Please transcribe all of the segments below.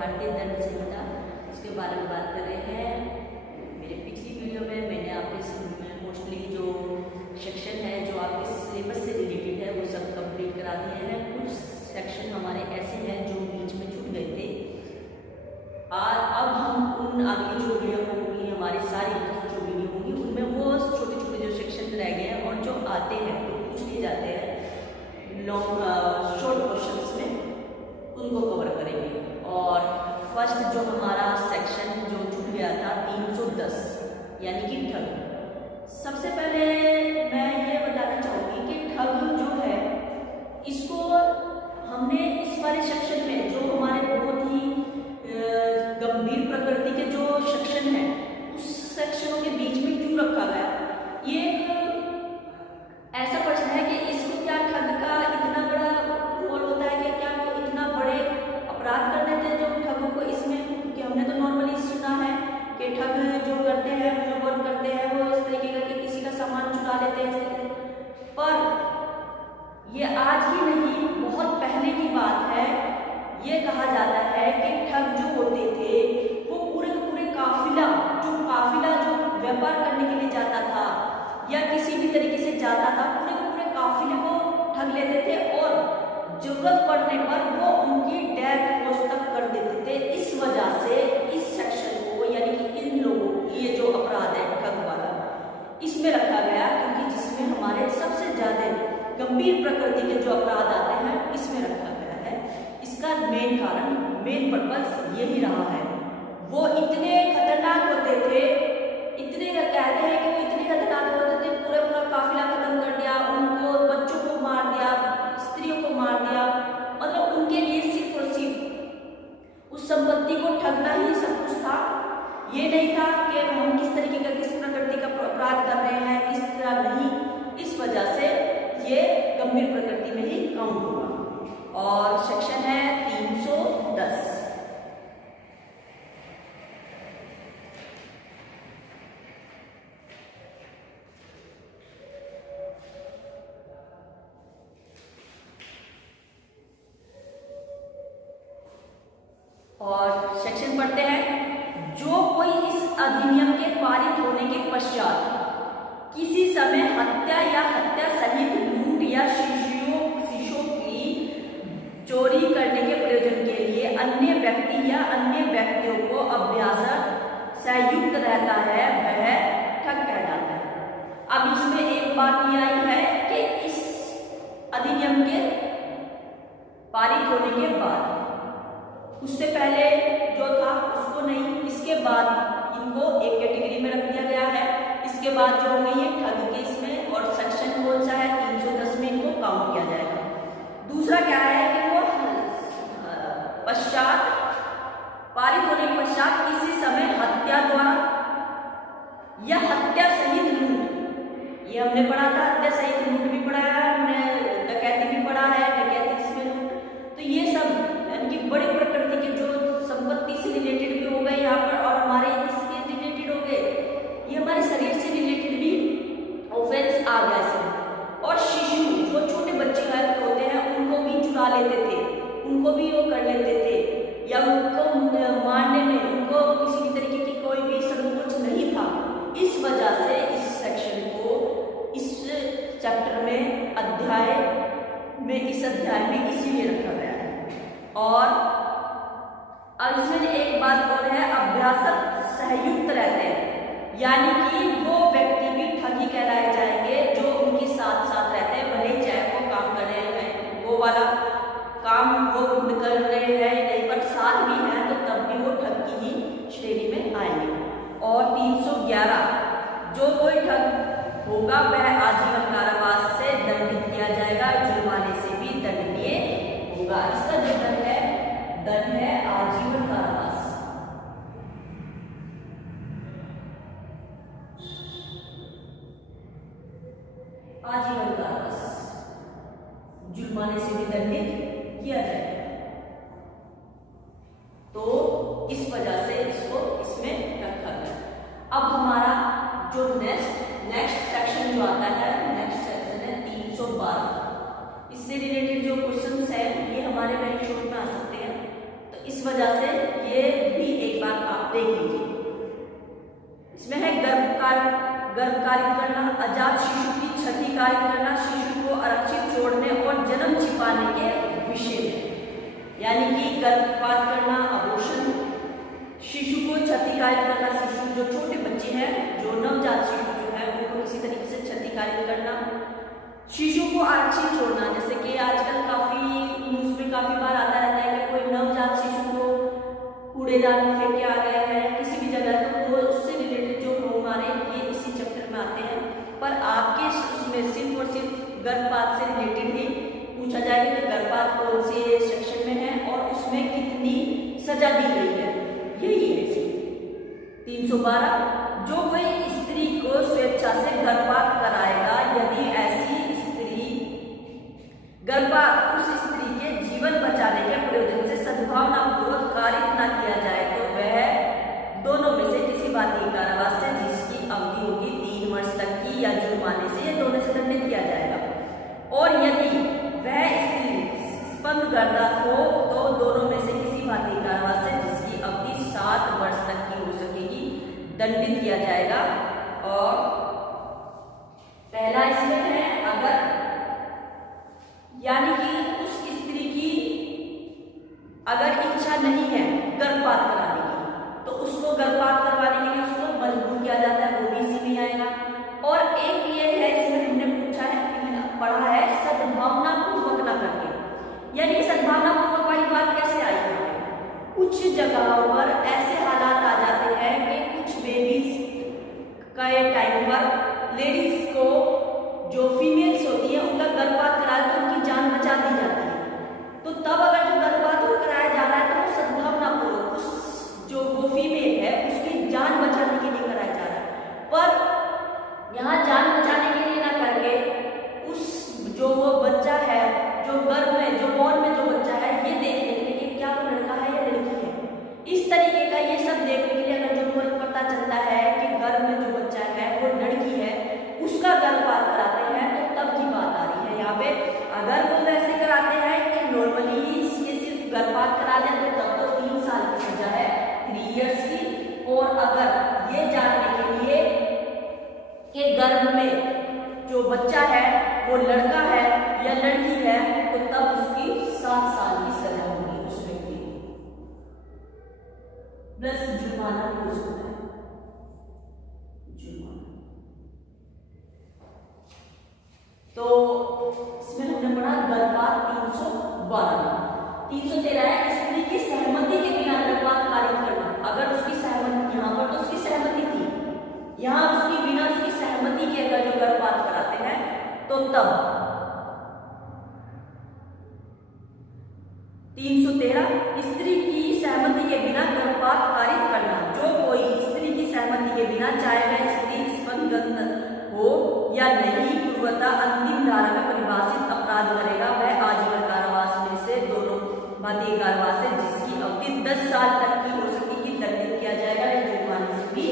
भारतीय दंड संहिता उसके बारे में बात कर रहे हैं। मेरे पिछली वीडियो में मैंने आपके मोस्टली जो सेक्शन है जो आपके सिलेबस से रिलेटेड है वो सब कंप्लीट करा दिए हैं। कुछ सेक्शन हमारे ऐसे हैं जो बीच में छूट गए थे। अब हम उन अगली जो वीडियो होंगी हमारी सारी जो वीडियो होंगी उनमें वो छोटे छोटे जो सेक्शन रह गए हैं और जो आते हैं तो पूछ लिए जाते हैं लॉन्ग शॉर्ट क्वेश्चंस में उनको कवर करेंगे। और फर्स्ट जो हमारा सेक्शन जो छूट गया था 310 यानी कि ठग। सबसे पहले मैं ये बताना चाहूँगी कि ठग जो है इसको हमने इस वाले सेक्शन में जो हमारे बहुत ही गंभीर प्रकृति के जो सेक्शन है उस सेक्शनों के बीच में क्यों रखा गया। ये ऐसा प्रश्न है कि इसको क्या ठग का इतना बड़ा रोल होता है कि क्या वो इतना बड़े अपराध कर देते हैं जो ठगों को इसमें, क्योंकि हमने तो नॉर्मली सुना है कि ठग जो करते हैं जो बहुत करते हैं वो इस तरीके का कि किसी का सामान चुरा लेते हैं। पर ये आज ही नहीं बहुत पहले की बात है। ये कहा जाता है कि ठग जो होते थे वो पूरे के पूरे काफिला जो व्यापार करने के लिए जाता था या किसी भी तरीके से जाता था पूरे के पूरे काफिले को ठग लेते थे और जरूरत पड़ने पर वो उनकी डेथ पोस्ट तक कर देते थे। इस वजह से इस सेक्शन को यानी कि इन लोगों ये जो अपराध है ठग वाला इसमें रखा गया, क्योंकि जिसमें हमारे सबसे ज्यादा गंभीर प्रकृति के जो अपराध आते हैं इसमें रखा गया है। इसका मेन कारण मेन पर्पस यही रहा है। वो इतने खतरनाक होते थे, इतने कहते हैं कि वो इतने खतरनाक होते थे पूरा काफिला खत्म कर दिया, उनको बच्चों को मार दिया, स्त्रियों को मार दिया। मतलब उनके लिए सिर्फ और सिर्फ उस संपत्ति को ठगना ही सब कुछ था। ये नहीं था कि हम किस तरीके का किस प्रकृति का अपराध कर रहे हैं किस तरह नहीं। इस वजह से ये गंभीर प्रकृति में ही काउंट होगा। और सेक्शन है 310। और सेक्शन पढ़ते हैं, जो कोई इस अधिनियम के पारित होने के पश्चात किसी समय हत्या या हत्या सहित लूट या शिशुओं की चोरी करने के प्रयोजन के लिए अन्य व्यक्ति या अन्य व्यक्तियों को अभ्यासक संयुक्त रहता है वह ठग कहलाता है। अब इसमें एक बात ये आई है कि इस अधिनियम के पारित होने के बाद, उससे पहले जो था उसको नहीं, इसके बाद इनको एक कैटेगरी में रख दिया गया है। इसके बाद जो होंगे ये ठग के इसमें और सेक्शन कौन सा है 310 में इनको काउंट किया जाएगा। दूसरा क्या है कि वो पश्चात पारित होने के पश्चात किसी समय हत्या द्वारा या हत्या सहित लूट, ये हमने पढ़ा था, हत्या सहित लूट भी पढ़ा है हमने, डकैती भी पढ़ा है, डकैती इसमें लूट। तो ये सब यानी कि बड़ी प्रकृति के जो संपत्ति से रिलेटेड भी हो गए यहाँ पर और हमारे इससे रिलेटेड हो गए, ये हमारे शरीर से रिलेटेड भी ऑफेंस आ गया इसमें। और शिशु जो छोटे बच्चे होते हैं उनको भी चुरा लेते थे, उनको भी वो कर लेते थे या उनको मारने में उनको किसी भी तरीके की कोई भी संकोच नहीं था। इस वजह से इस सेक्शन को इस चैप्टर में इस अध्याय में इसीलिए रखा गया है। और इसमें एक बात और है, अभ्यासक संयुक्त रहते हैं यानी कि वो व्यक्ति भी ठगी कहलाए जाएंगे जो उनके साथ साथ रहते हैं, भले चाहे वो काम कर रहे हैं वो वाला काम वो खुद कर रहे हैं नहीं पर साथ भी हैं तो तब भी वो ठग की ही श्रेणी में आएंगे। और 311, जो कोई ठग होगा वह आजीवन कारावास से दंडित किया जाएगा, जुर्माने से भी दंडनीय होगा। इसका जो दंड है आजीवन कारावास। आजीवन कारावास, जुर्माने से भी दंडित किया जाएगा। तो इस वजह से इसको इसमें रखा गया। अब हमारा जो नेक्स्ट सेक्शन जो आता है, नेक्स्ट सेक्शन है 312। इससे रिलेटेड जो क्वेश्चंस है ये हमारे परीक्षाओं में आ सकते हैं, तो इस वजह से ये भी एक बार आप देख लीजिए। इसमें है गर्भकारित करना, अजात शिशु की क्षति कारित करना, शिशु को आरक्षित छोड़ने और जन्म छिपाने के विषय में, यानी कि गर्भपात करना, अबॉर्शन, शिशु को क्षतिकारित करना, शिशु जो छोटे बच्चे हैं, जो नवजात शिशु जो है उनको किसी तरीके से क्षतिकारित करना, शिशु को आरक्षित छोड़ना, जैसे कि आजकल काफी न्यूज में काफी बार आता रहता है कि कोई नवजात शिशु को कूड़ेदान में फेंक के आ गया है किसी भी जगह, तो वो उससे रिलेटेड जो हमारे ये इसी चैप्टर में आते हैं, पर आपके उसमें सिर्फ और सिर्फ गर्भपात से रिलेटेड ही पूछा जाएगा कि गर्भपात कौन से सेक्शन में है और उसमें कितनी सजा दी गई है, यही है। 312, जो कोई स्त्री को स्वेच्छा से गर्भपात कराएगा, यदि ऐसी स्त्री गर्भपात उस स्त्री के जीवन बचाने के प्रयोजन से सद्भावनापूर्वक कारित न किया जाए तो वह दोनों में से किसी बात की कारावास से जिसकी अवधि होगी 3 वर्ष तक की या जुर्माने से, ये दोनों से दंडित किया जाएगा। और यदि वह स्त्री स्पंदगर्दा हो तो दोनों में से किसी बात की कारावास से जिसकी अवधि 7 वर्ष तक की हो सकेगी दंडित किया जाएगा। और पहला इसमें है अगर, यानी कि उस स्त्री की अगर इच्छा नहीं है गर्भपात कराने की तो उसको गर्भपात करवाने के लिए उसको मजबूर किया जाता है, वो भी इसी में आएगा। और एक ये है, इसमें हमने पूछा है, पढ़ा है, सद्भावना पूर्वक न करके, यानी कि सद्भावना पूर्वक वाली बात कैसे आई है? कुछ जगहों पर ऐसे हालात आ जाते हैं कि कुछ बेबीज के टाइम पर लेडीज को जो फीमेल्स होती है उनका गर्भपात कराया तो उनकी जान बचा दी जाती है, तो तब अगर जो गर्भपात कराया जा रहा है तो वो सद्भावनापूर्वक उस जो वो फीमेल है उसकी जान बचाने के लिए कराया जा रहा है। पर यहाँ जान बचाने के लिए ना करके उस जो वो बच्चा है, जो गर्भ में जो बॉर्न में जो बच्चा है, ये देखने के लिए कि क्या वो लड़का है या लड़की है, इस तरीके का ये सब देखने के लिए अगर जो पता चलता है कि गर्भ में जो बच्चा है वो लड़की है, उसका गर्भपात कराते हैं तो तब की बात आ रही है यहाँ पे। अगर वो वैसे कराते हैं कि नॉर्मली ये सिर्फ गर्भपात करा दें तो तब तो 3 साल की सजा है, 3 इयर्स की। और अगर ये जानने के लिए कि गर्भ में जो बच्चा है वो लड़का है या लड़की है तो तब उसकी 7 साल की सजा होगी उस व्यक्ति को, प्लस जुर्माना भी हो सकता है, जुर्माना। तो इसमें हमने पढ़ा गर्भपात 312। 313 है स्त्री की सहमति के बिना गर्भपात कारित करना। अगर उसकी सहमति, यहाँ पर तो उसकी सहमति थी, यहाँ उसकी बिना उसकी सहमति के अगर जो गर्भपात कराते हैं तो तब 313 स्त्री की सहमति के बिना गर्भपात कारित करना। जो कोई स्त्री की सहमति के बिना, चाहे वह स्त्री स्पंदगर्दा हो या नहीं, पूर्वतः अंतिम धारा में परिभाषित अपराध करेगा, वह आजीवन कारावास में से दोनों भांति कारावास है जिसकी अवधि 10 साल तक की हो सकेगी, दंडित किया जाएगा या जुर्माने से भी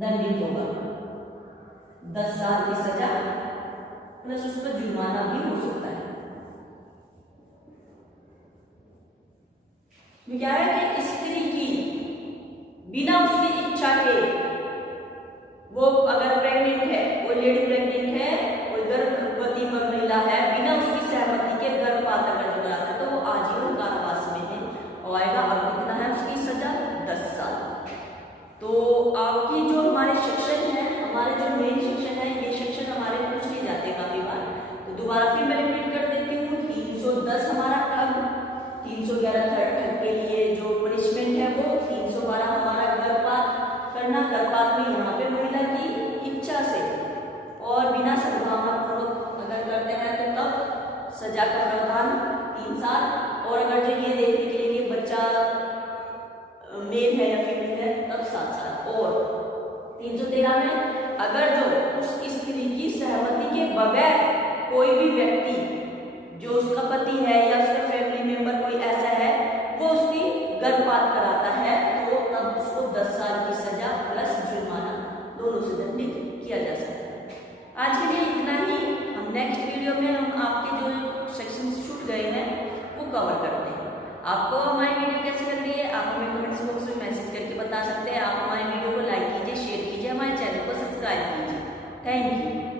दंडित होगा। 10 साल की सजा प्लस उस पर जुर्माना भी हो सकता है। क्या है कि स्त्री की बिना उसकी इच्छा के, वो अगर प्रेग्नेंट है, कोई लेडी प्रेग्नेंट है, कोई गर्भवती महिला है, बिना उसकी सहमति के गर्भपात अगर जो कराता है तो वो आजीवन कारावास में है और आएगा। अब कितना है उसकी सजा? 10 साल। तो आपकी जो हमारे सेक्शन है, हमारे जो मेन सेक्शन है, ये सेक्शन हमारे पूछ लिए जाते हैं काफी बार, तो दोबारा फिर मैं रिपीट कर देती हूँ। 310 हमारा टर्म, 311 थर्ड के लिए जो पनिशमेंट है वो, 312 हमारा गर्भपात करना, गर्भपात में यहाँ पे महिला की इच्छा से और बिना सद्भावनापूर्वक अगर करते हैं तो तब सजा का प्रावधान 3 साल। और अगर जो ये देखने के लिए कि बच्चा मेल है या फीमेल है तब 7 साल। और 313 में अगर जो उस स्त्री की सहमति के बगैर कोई भी व्यक्ति, जो उसका पति है या उसका फैमिली मेंबर कोई ऐसा है, वो उसकी गर्भपात कराता है तो तब उसको 10 साल की सजा प्लस जुर्माना दोनों से दंडित किया जा सकता है। आज के लिए इतना ही। हम नेक्स्ट वीडियो में हम आपके जो सेक्शन छूट गए हैं वो कवर करते हैं। आपको हमारी वीडियो कैसी लग रही है आप हमें कमेंट्स बॉक्स में मैसेज करके बता सकते हैं। आप हमारे वीडियो को लाइक कीजिए, शेयर कीजिए, हमारे चैनल को सब्सक्राइब कीजिए। Thank you.